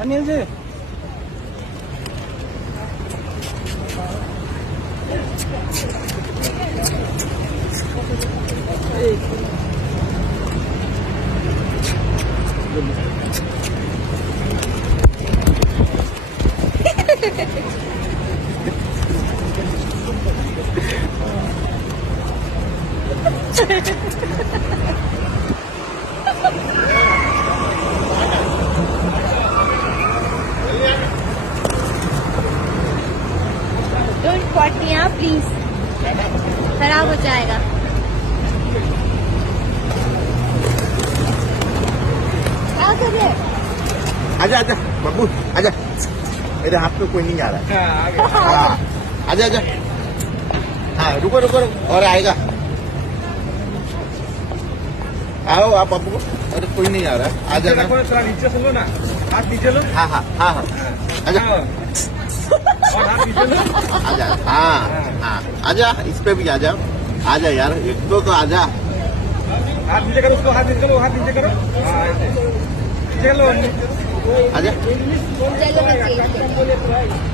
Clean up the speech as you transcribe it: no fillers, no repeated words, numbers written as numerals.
अनिल ji don't pot मी यहाँ प्लीज, खराब हो जाएगा। क्या कर रहे? आजा आजा बाबू आजा, मेरे हाथ में कोई नहीं आ रहा है। हाँ आजा आजा, हाँ रुको रुको रुको, और आएगा। आओ आप बाबू, अरे कोई नहीं आ रहा है, आजा ना। थोड़ा नीचे सुनो ना, हाथ नीचे लो। हाँ हाँ हाँ हाँ आजा और हाथ नीचे लो। आजा, हाँ हाँ आजा, इस पे भी आजा, आजा यार, एक तो आजा। हाथ नीचे करो, उसको हाथ नीचे करो, हाथ नीचे करो। हाँ ऐसे नीचे लो। आजा चलो मैं चेंज करती हूँ।